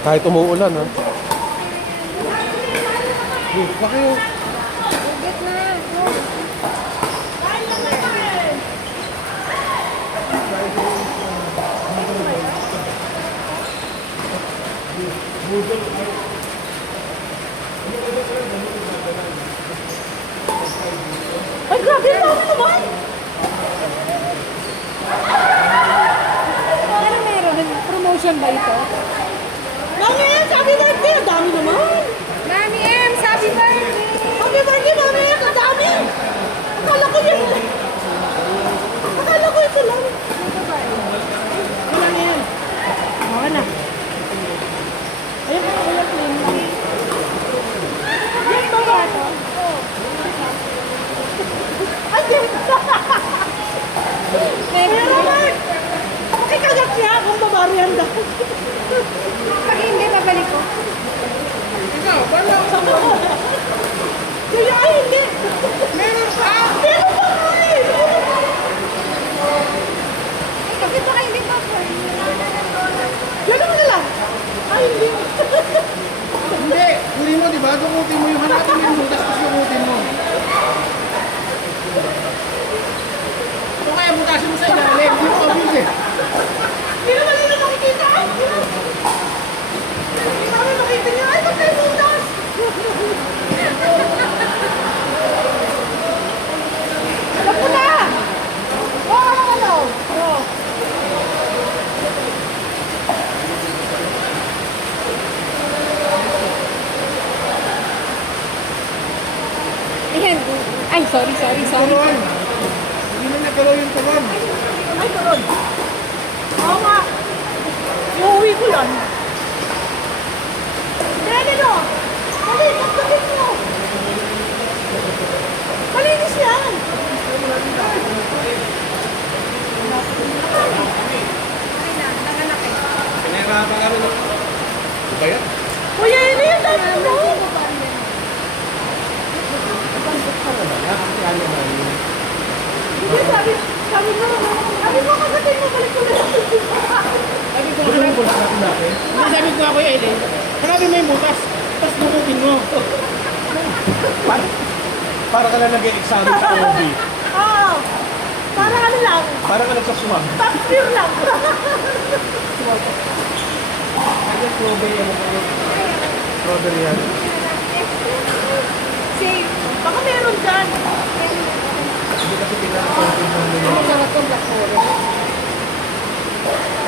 Kahit umuulan, ha? Pa kayo. Ugat na. Ay, grabe ito ako naman! Ano meron? Promotion ba ito? Mami, sabi birthday! Ang dami naman! Mami M, sabi birthday! Happy birthday, Mami! Ang dami! Akala ko yun! Akala ko ito lang! Ilan yan? Oo na. Ayun pa, ayun plain lang. Yan ba ba ito? Ay, yan! Pero naman! Makikagat siya kung babarihan daw. Pag hindi, babalik ko. Ikaw, wala sa mga. Kaya ay, hindi. Meron pa. Meron pa nga eh. Kasi baka hindi pa po. Ganun na lang. Ay, hindi. Hindi, kunin mo, di ba? Dumutin mo yung hanapin mo yung butas, tapos dumutin mo. Ito kaya butasin mo sa ilalim, hindi mo obvious eh. Hindi naman nila makikita. Hindi namin makita niya. Ay, ba't tayo butas? Alam ko na. Ano? Oh. Ayan. Ay, sorry. Turon. Hindi na nagkaroon yung turon. Ay, turon. Oo nga. Iuwi ko yan. Dede no. Dali, pagpagin mo. Malinis yan. Pinahirapan kami no? Ano ba yan? Kuya, ini yung dami mo. Hindi, sabi mo kagatin mo, balik ko na. Sabi ko nga yung butas natin natin. Hindi sabi ko nga kuya Ellen, hanapin mo yung butas, tapos dumutin mo. Para ka na nag-examine sa OB. Oo. Para ano lang, Para ka nagsasumam. top tier lang. Ano strawberry ano po? Strawberry yan. Safe. Baka meron dyan. Hindi kasi pinaka-content ng mga. Ang sarap ng black forest.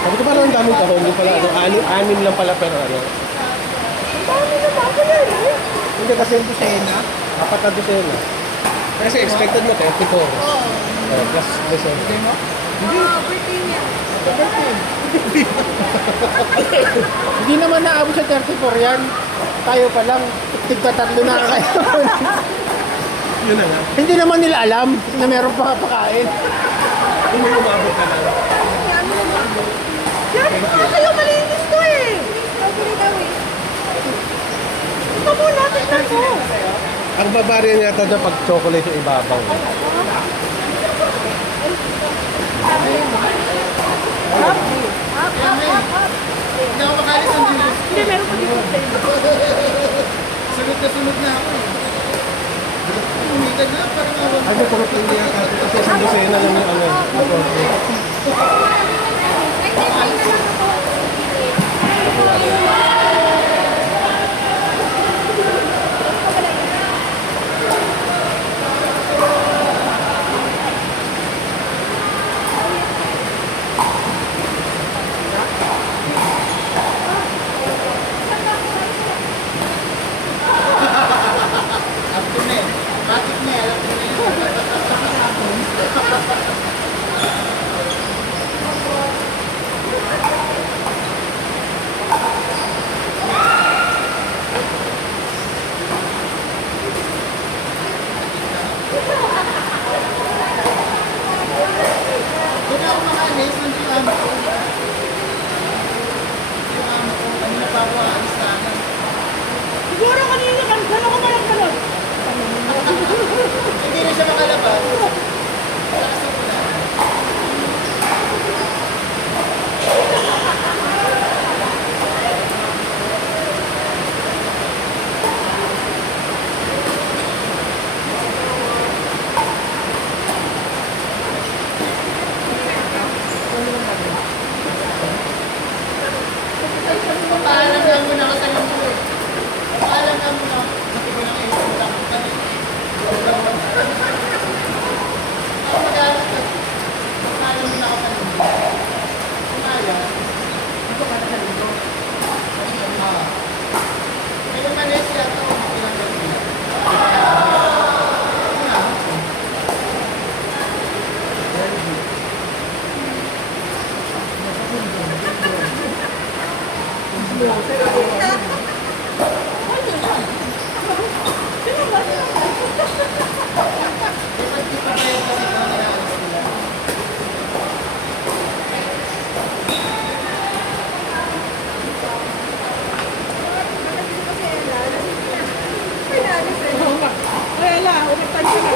Sabi ko parang ang daming kahon. Yung pala, anim lang pala pero ano. Ang dami na bago na eh. Hindi kasi yung dosena. Apat na dosena. Kasi expected mo 34. Plus dosena. Oo, birthday niya. Hindi naman naabot sa 34 yan. Tayo pa lang, tigpa-tatlo na kayo. Yun na nga. Hindi naman nila alam na meron pa pakain. Hindi mo umabot ka na. Yan, kayo malinis to eh. Strawberry daw eh. Ito muna, tignan mo. Ang babarya niya ito pag chocolate yung ibabaw. Hindi ako makalis ng bilis. Hindi, meron pa dito. Sunod na ako eh. Umitan na, parang ako. Ay, may puro hindi yan kasi isang dosena lang yung ano. Bakit na, alam ko na yun. mo na, matibay ng ito mo lang. Ako mag-aalas ka. Kaya mo na ako sa linggo. Kung kaya, dito ka na sa linggo. Ngayon Malaysia ito, ilang gabi. Kaya lang, umitan siya na.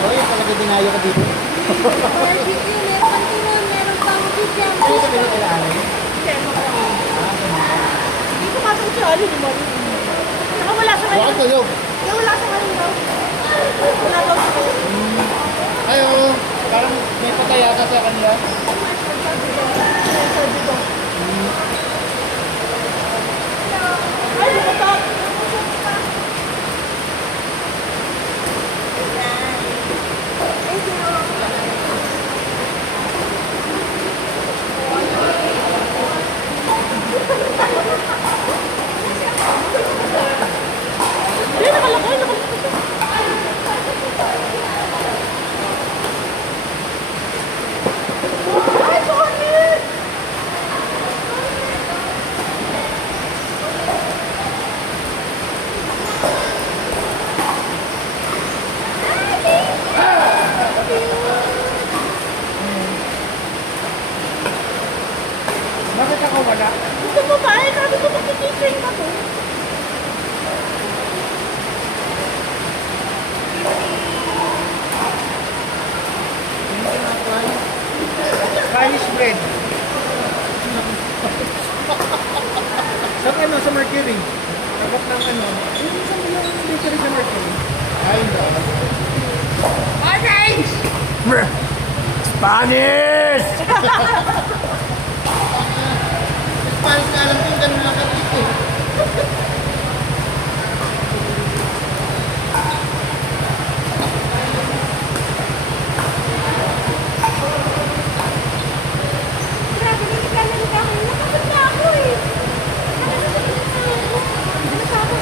Oh, yung talaga dinayo ka dito. Barbecue, meron pang tinon, meron pang chicken. Ano sa pinakailangan? Hindi ko matang siya, ano naman. Saka wala sa Buwan kanila. tulog. Wala sa kanila daw. Wala daw sa kanila. Ay, oo. Parang may pataya ka sa kanila. Ay, bumata. Hindi, nakalagay, nakalagay. Ay, sorry! Bakit ako wala? Gusto mo ba? Eh, sabi ko magkikising ako. Spanish bread. Sa ano? Sa Mercury. Dapat ng ano? Yung isang yung bakery sa Mercury. Ay, hindi. Orange! Spanish! Spanish na alam ko yung ganun lang kalit eh. Grabe, hindi ka na nila ako. Nakapit na ako eh. Ano sa ako?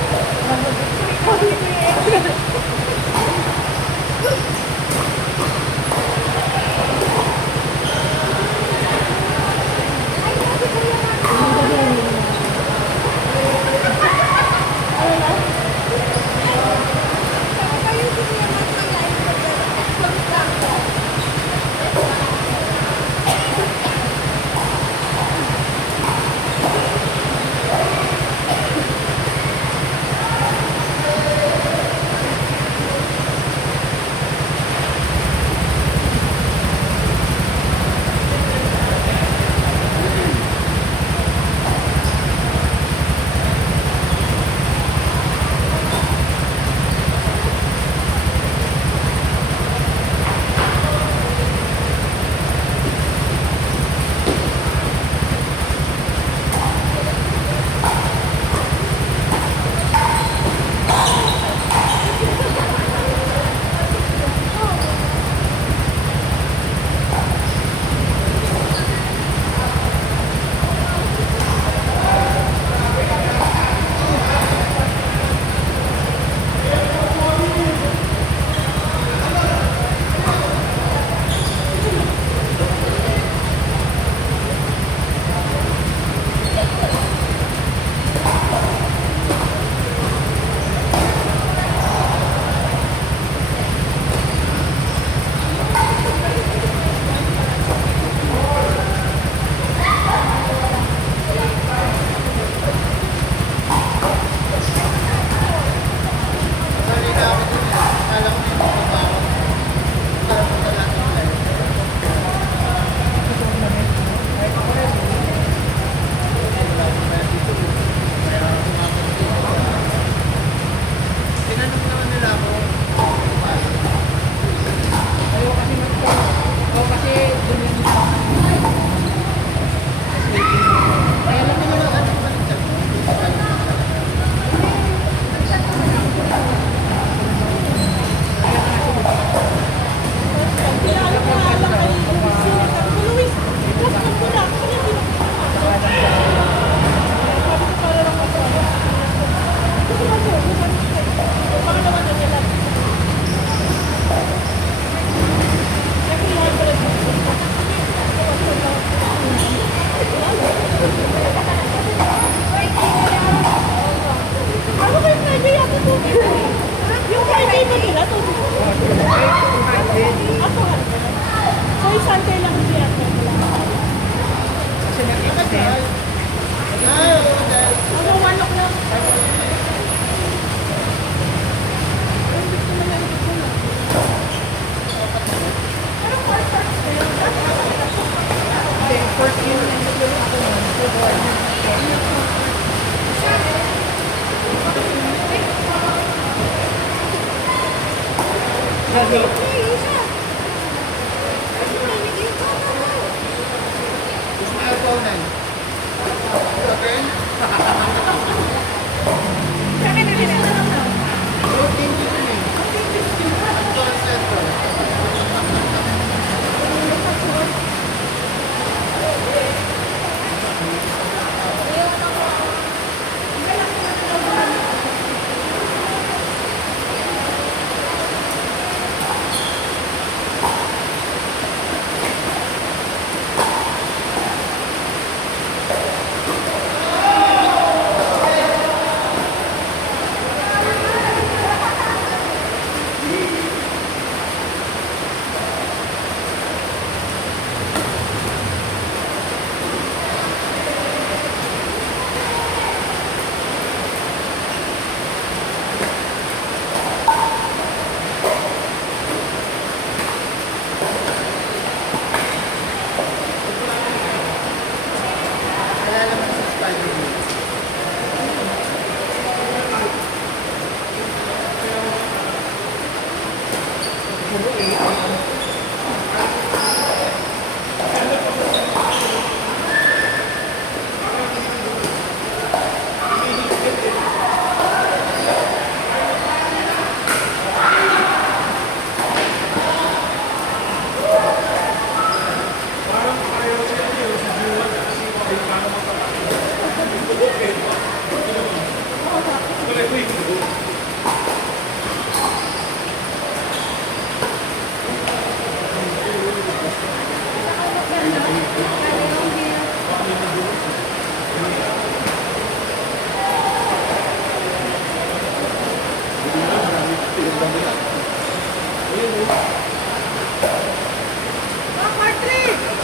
Ismael Conan. Okay? Routine yun eh. Anton Center. Kaya naman sa Spider-Man.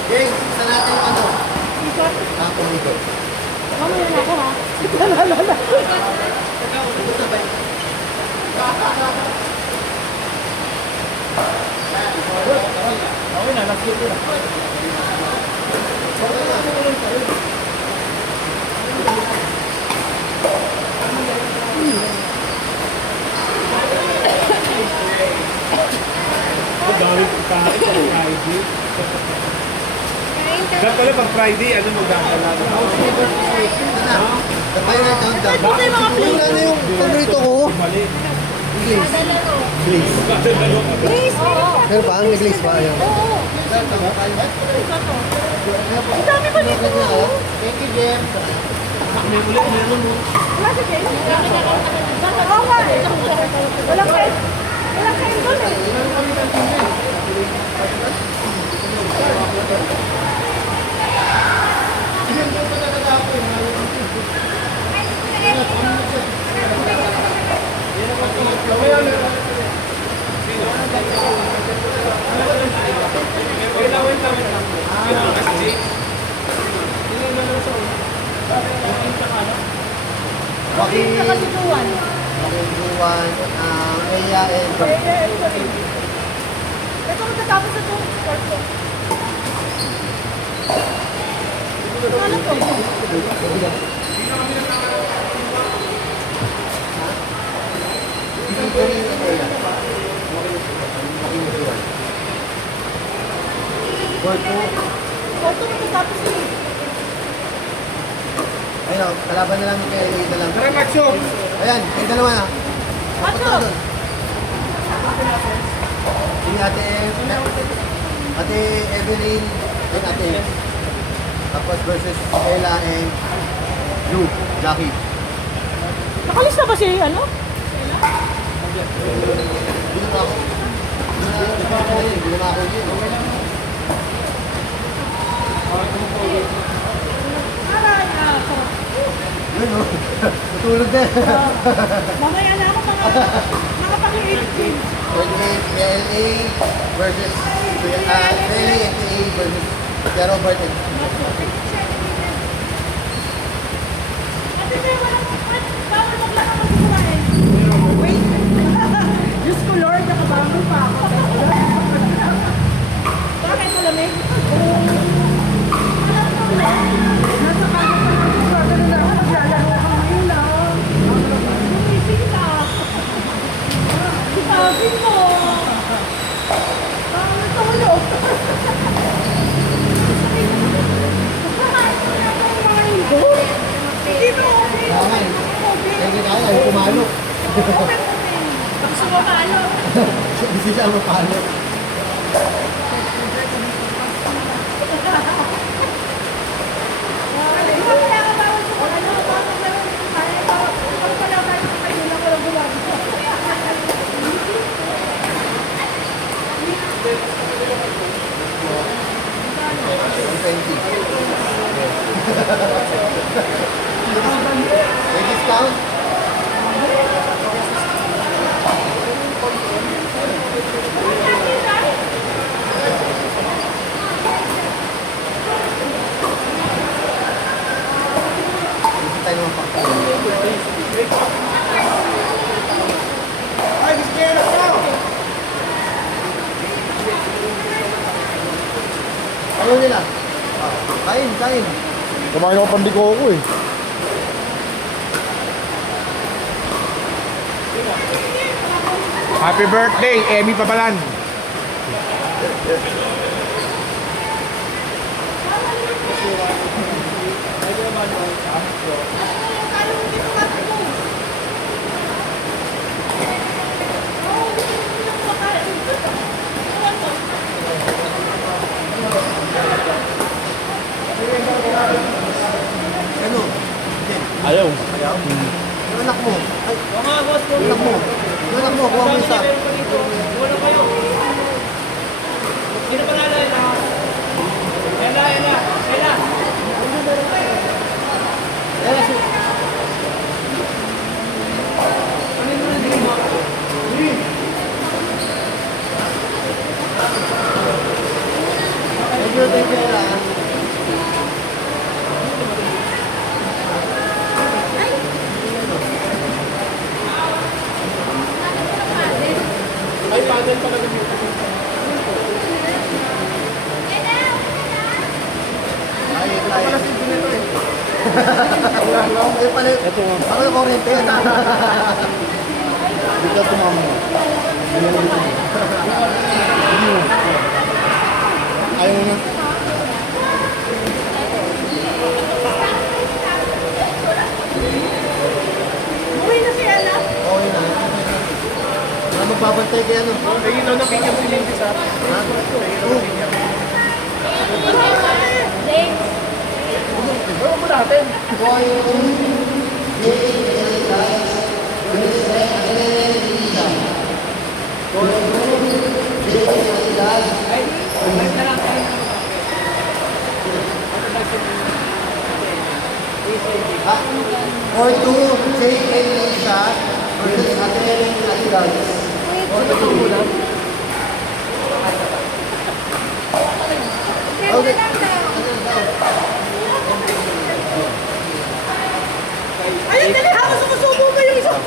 James, saan natin yung ano? Tapong ito. Mamaya na ako ha. Ito ba? Okay na, last year ko na. Ang dami pagkain sa Friday. Dapat pala pag Friday, ano magdadala? The final countdown. Bakit mga Yung ano yung paborito ko? Mali. Glaze. Glaze. Please, Meron pa? May glaze pa? Ayan. oo. Ang dami pa dito. Thank you, Jem. May ulit, meron mo. Wala si Jen? Oo nga eh. Walang kain. Walang kain doon eh. Joaquin, Saka si Juan. Juan, Eya, and Bert. Ito matatapos na ito. Ano to? Joaquin and Eya. Joaquin and Juan. Borto. Ito matatapos na eh. Ayun, kalaban na lang ni Kaya Eya na lang. Tara, Maxo! Ayan, yung dalawa na. Macho! Punta doon. Si Ate Evelyn and Ate Em. Tapos versus Ella and Lou, Jackie. Nakalis na ba si ano? Dito na ako. Dito na ako yun. Aray, Yun o. Natulog na. mamaya na ako mga pang-18. 28 LA versus LA and TA versus Kuya Robert and Ate, may walang bawal maglakad ng kumain. Wait. Diyos ko Lord, nakabangon pa ako. Bakit malamig? Nasa kanya pa ng brother na ako, maglalaro ka ngayon lang. Lumising ka. Sabi mo. mapalo. Gusto mo maalo? Gusto siya mapalo. May discount? Hindi tayo naman pa. Ay, display na ko! Ayaw nila. Kain, kain. Kumain ako pandiko ko eh. Happy birthday, Emmy Papalan. Ano? Ayaw. Yung anak mo. Ay, yung anak mo. Yung anak mo, kuha mo isa. Sino panalo yun? Ela. Ayan, si... Thank you, Ella. Ay, paddle pala gamitin. Ay, tayo. Ay, pala. Ito nga. Ako yung kurente. Dito tumama. Ayaw na. Uwi na si Ella. Okay na. Wala magbabantay kay ano. Ay, yun ang nakikiam si Lindy sa akin. Ha? Oo. Ewan mo natin. Or two, Jake and Lisa versus Adele and Adidas. Or two. Okay. Ayun, dali ha! Sumusubo mo yung isang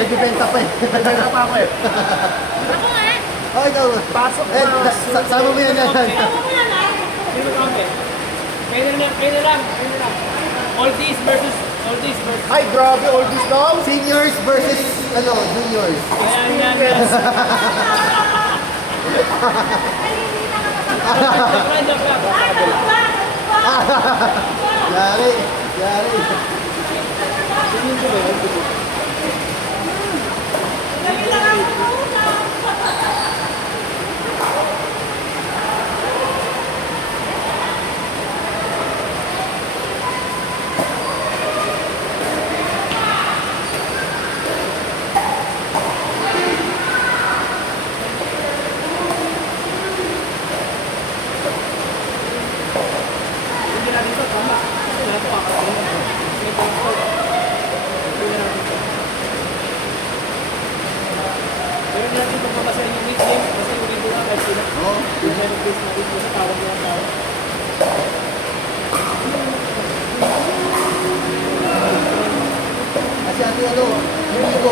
Nagbibenta pa eh. Nagkaka pa ako eh. Ako nga eh. Oh, ikaw. Pasok Eh, na. sama mo yan. Ewan ko na na. Sino kampe? Pwede lang. Oldies versus. Ay, grabe, all this daw. Seniors versus juniors. Yan. Joke lang. Yari. Dali lang ako muna. Hindi natin ito, tama. Wala ito, kakaroon na. May pang-start. Hindi natin ito. Pero hindi natin pagpapasa yung lead game kasi yung lead na kahit sila. Oh. Yung head of base na lead sa tawag ng tao. Kasi ate hindi ko